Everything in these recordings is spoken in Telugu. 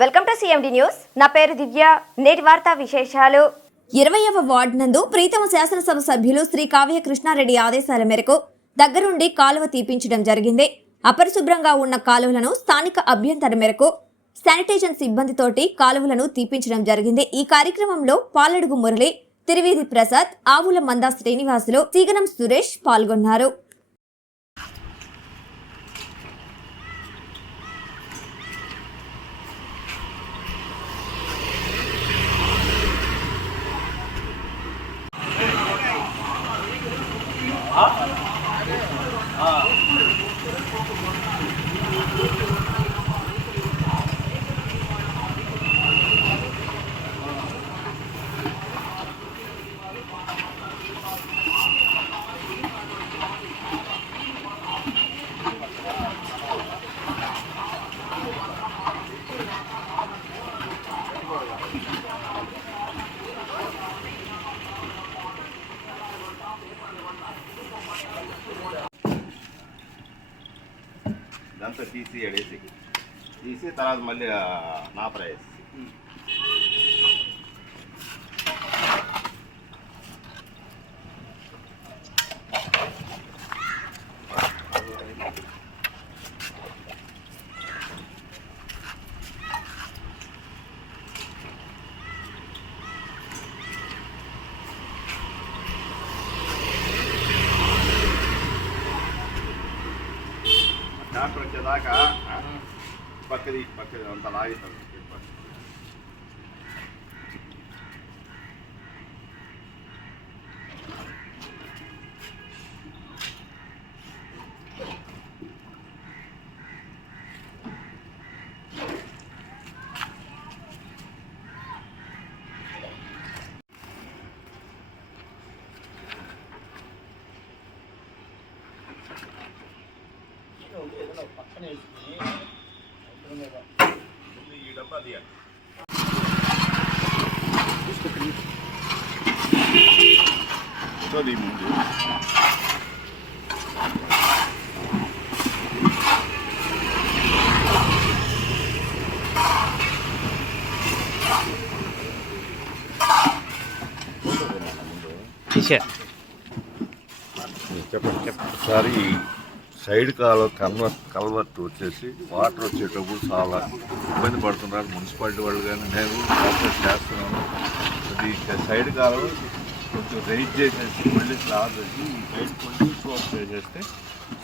వెల్కమ్ టు సిఎండి న్యూస్ నా పేరు దివ్య. నేటి వార్తా విశేషాలు. ఇరవయవ వార్డు నందు ప్రీతమ శాసనసభ సభ్యులు శ్రీ కావ్య కృష్ణారెడ్డి ఆదేశాల మేరకు దగ్గరుండి కాలువ తీపించడం జరిగింది. అపరిశుభ్రంగా ఉన్న కాలువలను స్థానిక అభ్యంతర మేరకు శానిటేషన్ సిబ్బందితోటి కాలువలను తీపించడం జరిగింది. ఈ కార్యక్రమంలో పాలడుగు మురళి తిరువేది ప్రసాద్ ఆవుల మందా శ్రీనివాసులు సీగనం సురేష్ పాల్గొన్నారు. 어? ఇదంతా తీసి ఎడేసి తీసి తర్వాత మళ్ళీ నాపరేసి ఆ, పక్కది పక్కది అంత లాగుతారు ఈ డబ్బా తీయాలి ఈ ముందు చెప్పండి చెప్పండి. ఒకసారి సైడ్ కాలువ కన్వ కల్వర్ట్ వచ్చేసి వాటర్ వచ్చేటప్పుడు చాలా ఇబ్బంది పడుతున్నారు. మున్సిపాలిటీ వాళ్ళు కానీ నేను చేస్తున్నాను అది సైడ్ కాలువ కొంచెం రైజ్ చేసేసి మళ్ళీ స్లాబ్ వేసి ఈ సైడ్ కొంచెం స్లోప్ చేసేస్తే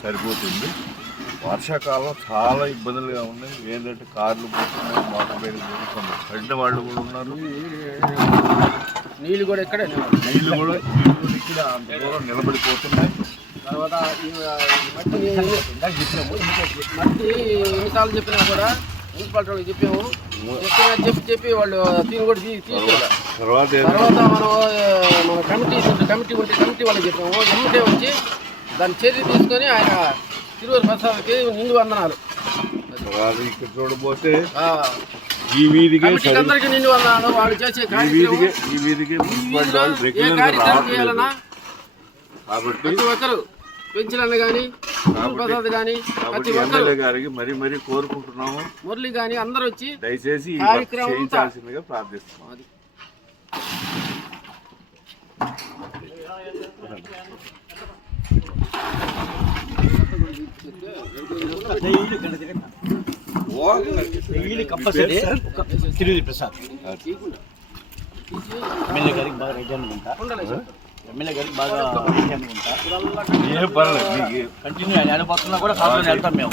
సరిపోతుంది. వర్షాకాలం చాలా ఇబ్బందులుగా ఉన్నాయి ఏంటంటే కార్లు పోతున్నాయి మోటార్ బైక్ పోతున్నాయి. పడిన వాళ్ళు కూడా ఉన్నారు. నీళ్ళు కూడా ఇక్కడే నీళ్ళు కూడా నీళ్ళు కూడా ఇక్కడ అంత దూరం నిలబడిపోతున్నాయి. తర్వాత మట్టి మట్టి ఎన్నిసార్లు చెప్పినా కూడా మున్సిపాలిటీ వాళ్ళకి చెప్పాము. చెప్పినా చెప్పి చెప్పి వాళ్ళు దీన్ని కూడా తీసుకోవాలి తర్వాత మనం మన కమిటీ కమిటీ ఉంటే కమిటీ వాళ్ళకి చెప్పాము. ఎమ్మెల్యే వచ్చి దాని చర్య తీసుకొని ఆయన తిరువురు ప్రసాద్కి నిండు వందనాలు. ఇక్కడ చూడబోతే ఈ వీధికే అందరికీ నిండు వందనాలు. వాళ్ళు చేసే ఈ వీధికే ఈ మున్సిపాలిటీ వాళ్ళు రెగ్యులర్ రావట్లేదు. కాబట్టి ప్రతి ఒక్కరు పెంచినన్న కానీ ప్రసాద్ కానీ ప్రతి ఒక్కరు గారికి మరీ మరీ కోరుకుంటున్నాము. మురళి కానీ అందరూ వచ్చి దయచేసి ఈ వర్క్ కార్యక్రమం అంతా- చేయించాల్సిందిగా ప్రార్థిస్తున్నాం అది డైలీ కంపల్సరీ తిరుగు ప్రసాద్. ఎమ్మెల్యే గారికి బాగా హ్యాండ్ ఉంటా ఎమ్మెల్యే గారికి బాగా ఏం పర్లేదు కంటిన్యూ ఆయన కూడా వెళ్తాం మేము.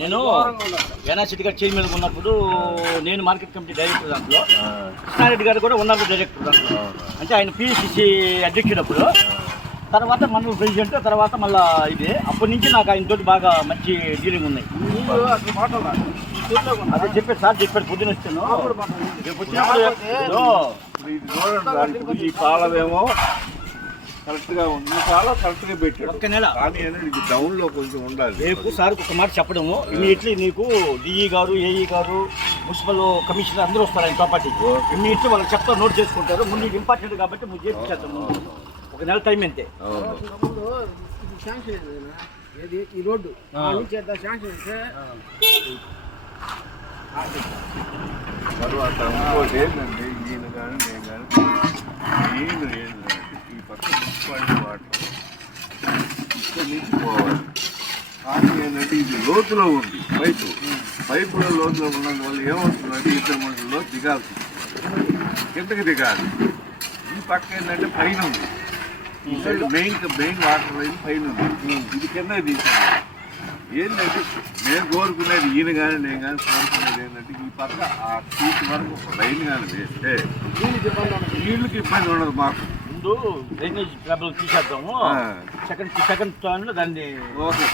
నేను ఎన్ఆర్సిటీ గారు చైర్మన్ ఉన్నప్పుడు నేను మార్కెట్ కమిటీ డైరెక్టర్ దాంట్లో కృష్ణారెడ్డి గారు కూడా ఉన్నారు డైరెక్టర్ దాంట్లో. అంటే ఆయన పిసిసి అధ్యక్షుడప్పుడు. తర్వాత మన ప్రెసిడెంట్ తర్వాత మళ్ళా ఇది. అప్పటి నుంచి నాకు ఆయన తోటి బాగా మంచి డీలింగ్ ఉన్నాయి. అదే చెప్పారు సార్ చెప్పారు పొద్దున ఇప్పుడు ఈ కాలమేమో కరెక్ట్గా ఉంది. ఈ కాలం కరెక్ట్గా పెట్టాడు. ఒక్క నెల. కానీ ఇది డౌన్లో కొంచెం ఉండాలి. రేపు సార్ ఒక మాట చెప్పడము. ఇమీడియట్లీ నీకు డిఈ గారు ఏఈ గారు మున్సిపల్ కమిషనర్ అందరూ వస్తారు ఆయన ప్రాపర్టీకి ఇమీడియట్లీ వాళ్ళకి చెప్తా నోట్ చేసుకుంటారు. ముందు ఇంపార్టెంట్ కాబట్టి ముందు చేపించేస్తాము ఒక నెల టైం అంతే. ఈ రోడ్డు. శాంక్షన్ అయితే తర్వాత ఇంకోటి ఏంటంటే నేను కానీ నేను కానీ నేను ఏంటంటే ఈ పక్క మున్సిపాలిటీ వాటర్. ఇక్కడి నుంచి పోవాలి. కానీ ఏంటంటే ఇది లోతులో ఉంది పైపు. పైపులో లోతులో ఉన్నందువల్ల ఏమవుతుందంటే ఇద్దరు మనుషుల్లో దిగాల్సి కిందకి దిగాలి. ఈ పక్క ఏంటంటే పైన ఉంది. ఈ side main main water line పైన ఉంది. ఇది కిందకి తీసుకుంది ఏంటంటే నేను కోరుకునేది ఈయన కానీ నేను కానీ కోరుకునేది ఏంటంటే ఈ పక్క ఆ సీట్ వరకు ఒక లైన్ కానీ వేస్తే నీళ్ళకి ఇబ్బంది ఉండదు. మాకు. ముందు డ్రైనేజ్ ప్రాబ్లం తీసేద్దాము. సెకండ్ సెకండ్ దాన్ని ఓకే